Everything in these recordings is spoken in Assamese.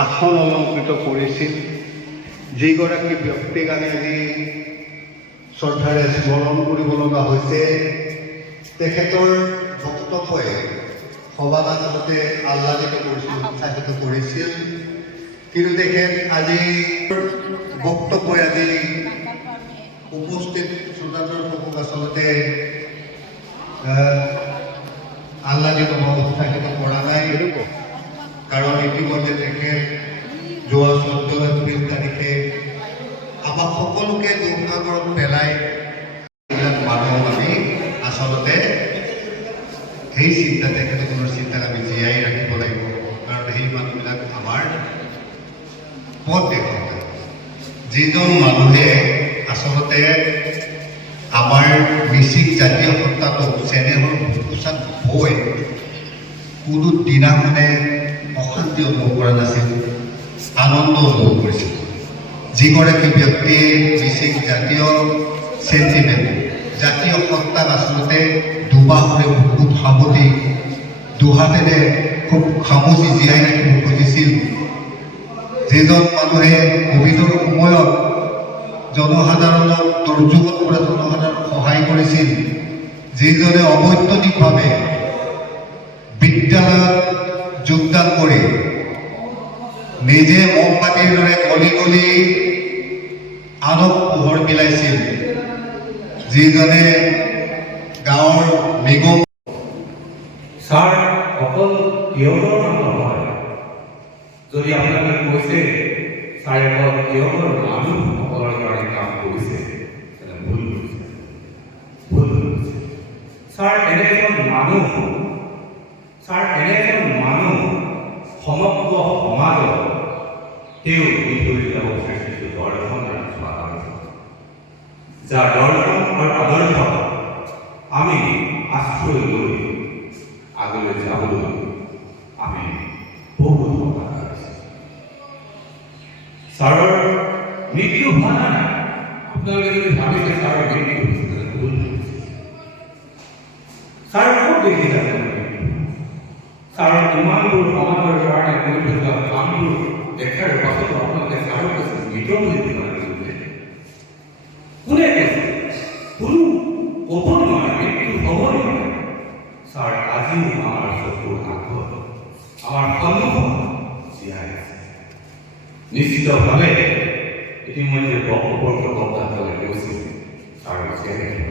আসন অলংকৃত কৰিছিল। যিগৰাকী ব্যক্তিক আমি আজি শ্ৰদ্ধাৰে স্মৰণ কৰিব লগা হৈছে, তেখেতৰ বক্তব্যই সভাত আচলতে আহ্লাদিত কৰিছিল, উৎসাহিত কৰিছিল। কিন্তু তেখেত আজি বক্তব্যই আজি উপস্থিত শ্ৰোতাদৰ্শকক আচলতে আহ্লাদিত বা উৎসাহিত কৰা নাই। কাৰণ ইতিমধ্যে তেখেত যোৱা 14 এপ্ৰিল তাৰিখে আমাক সকলোকে দুঃসাগৰত পেলাই এইবিলাক মানুহক আমি আচলতে সেই চিন্তা তেখেতসকলৰ চিন্তাক আমি জীয়াই ৰাখিব লাগিব। কাৰণ সেই মানুহবিলাক আমাৰ পথ দেখুৱায়। যিজন মানুহে আচলতে আমাৰ মিচিং জাতীয় সত্তাটোক চেনেহৰ পোচাক বৈ কোনো দিনাখনে অশান্তি অনুভৱ কৰা নাছিল, আনন্দ অনুভৱ কৰিছিল। যিগৰাকী ব্যক্তিয়ে মিচিং জাতীয় চেণ্টিমেণ্ট, জাতীয় সত্তাক আচলতে দুবাহৰে খুব সামতি দুহাতেৰে খুব খামুচি জীয়াই ৰাখিব খুজিছিল, যিজন মানুহে ক'ভিডৰ সময়ত জনসাধাৰণক দুৰ্যোগত পৰা জনসাধাৰণক সহায় কৰিছিল, যিজনে অবৈতনিকভাৱে বিদ্যালয়ত যোগদান কৰি নিজে মমবাতিৰ দৰে গলি গলি আনক পোহৰ বিলাইছিল, যিজনে গাঁৱৰ নিগম ছাৰ অকল তিয়কৰ নাম নহয়। যদি আপোনালোকে কৈছে ছাৰে অকল তিয়কৰ মানুহসকলৰ কাৰণে কাম কৰিছে, তেনে ভুল কৰিছে, ভুল কৰিছে। ছাৰ এনে এজন মানুহ সমগ্ৰ সমাজত তেওঁ দি থৈ যাব বিচাৰিছিল দৰ্শন আৰু আদৰ্শ, যাৰ দৰ্শন আৰু আদৰ্শ আমি আশ্ৰয় লৈ আগলৈ যাবলৈ আমি বহুত সকাহ পাইছোঁ। ছাৰৰ মৃত্যু হোৱা নাই। আপোনালোকে যদি ভাবিছে ছাৰৰ মৃত্যু হৈছে, ভুল হৈছে। ছাৰ ক'ত দেখিছে? ছাৰৰ ইমানবোৰ সমাজৰ কাৰণে কৰি থৈ যোৱা কামবোৰ দেখাৰ পাছতো আপোনালোকে ছাৰৰ কৈছে মৃত বুলি কৈছে। কোনে কৈছে? কোনো ক'ব নোৱাৰে, মৃত্যু হ'ব নোৱাৰে। ছাৰ আজিও আমাৰ চকুৰ আগত, আমাৰ সন্মুখত জীয়াই আছে। নিশ্চিতভাৱে ইতিমধ্যে বক্তাসকলে কৈছিল ছাৰ জীয়াই ৰাখিব।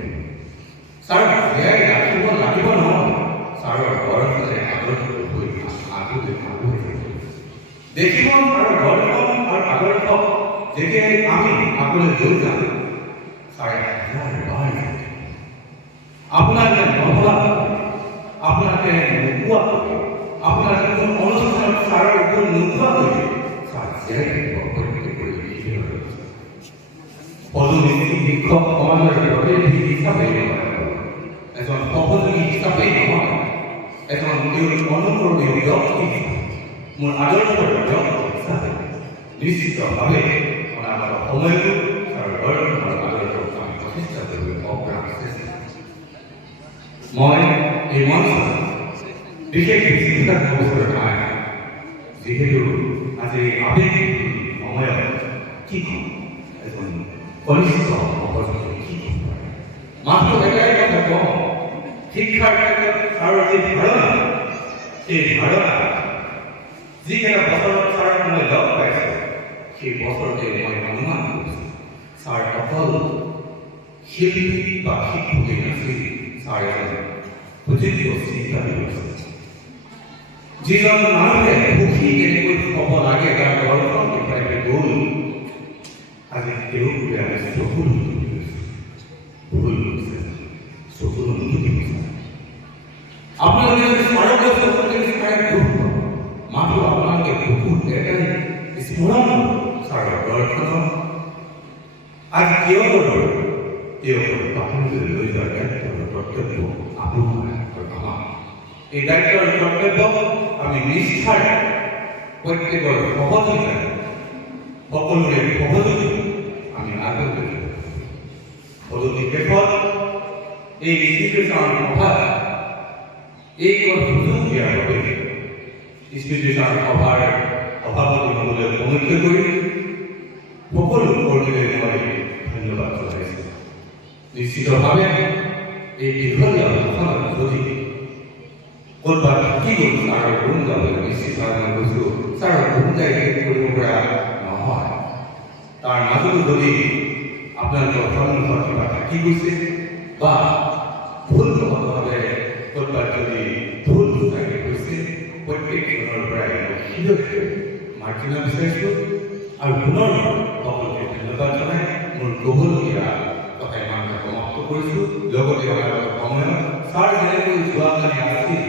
ছাৰ জীয়াই ৰাখিব লাগিব নহয়, ছাৰৰ বয়সতে আদৰ্শটো হৈ আগলৈ দেখিব আৰু দৰ্শন আৰু আদৰ্শ যেতিয়াই আমি আগলৈ লৈ যাম, ছাৰে আপোনালোকে নভবা, আপোনালোকে নোপোৱা, আপোনালোকে কোনো অনুষ্ঠানত ছাৰৰ ওপৰত নোপোৱাকৈ ছাৰ জীয়াই ৰাখিব পদোন্নতি শিক্ষক সমাজৰ প্ৰতিনিধি হিচাপে এজন সহযোগী হিচাপে নহয়, এজন অনুকৰণী ব্যক্তি, মোৰ আদৰ্শৰ ব্যক্তি হিচাপে নিশ্চিতভাৱে অনাগত সময়তো আৰু দৰ্শনৰ আদৰ্শক আমি প্ৰতিষ্ঠা কৰিবলৈ অগ্ৰাম চেষ্টা। মই এই মঞ্চত বিশেষ চিন্তা কৰিব নাই, যিহেতু আজি আবেগিক সময়ত কি কম, এজন কনিষ্ঠ অপৰাধী কি মাত্ৰ এটাই কথা কওঁ, শিক্ষাৰ ক্ষেত্ৰত ছাৰৰ যি ধাৰণা, সেই ধাৰণা যিকেইটা বছৰত ছাৰক মই লগ পাইছোঁ, সেই বছৰতে মই অনুমান কৰিছোঁ ছাৰ অকল শিল্পী বা শিক্ষকেই নাছিল, ছাৰ এজন সুযোগ্য চিন্তাবিদ আছিল। যিজন মানুহে সুখী কেনেকৈ হ'ব লাগে তাৰ দৰ্শন দেখুৱাই থৈ গ'ল। আজি তেওঁক আমি চকুৰ ভুল হৈছে, চকুৰ অনুভূতি হৈছে। আপোনালোকে যদি ছাৰক চকুতে চাই দুখ পাব, মাথো আপোনালোকে বহুত এটাই স্মৰণ ছাৰৰ দৰ্শন আজি কিয় কৰিব, তেওঁ বাহিৰলৈ লৈ যোৱাৰ দায়িত্ব কৰ্তব্য আপোনাৰ আৰু আমাৰ। এই দায়িত্বৰ কৰ্তব্য আমি নিষ্ঠাৰে প্ৰত্যেকৰ সহযোগিতাৰে সকলোৰে সহযোগী আমি আগলৈ লৈ যাব। সদুতি শেষত এই স্মৃতিচাৰণ সভা এই সুযোগ দিয়াৰ বাবে স্মৃতিচাৰণ সভাৰ সভাপতি মহোদয় অনুৰোধ কৰি সকলো কৰ্মীলৈ মই ধন্যবাদ জনাইছোঁ। নিশ্চিতভাৱে এই দীঘলীয়া ভাষণত যদি ক'ৰবাত থাকি গ'ল ছাৰৰ গুণ গাবলৈ নিশ্চিতভাৱে মই কৈছোঁ ছাৰৰ গুণ গাই শেষ কৰিব পৰা নহয়। তাৰ মাজতো যদি আপোনালোকৰ সন্মুখত কিবা থাকি গৈছে বা ভুলবশতভাৱে ক'ৰবাত যদি ভুল বুজাই গৈছে, প্ৰত্যেকজনৰ পৰাই হৃদয়ৰে মাৰ্জনা বিচাৰিছোঁ আৰু পুনৰ সকলোকে ধন্যবাদ জনাই মোৰ ক'বলগীয়া কথা ইমানতে সমাপ্ত কৰিছোঁ। লগতে সময়ত ছাৰ যেনেকৈ যোৱাকালি আছিল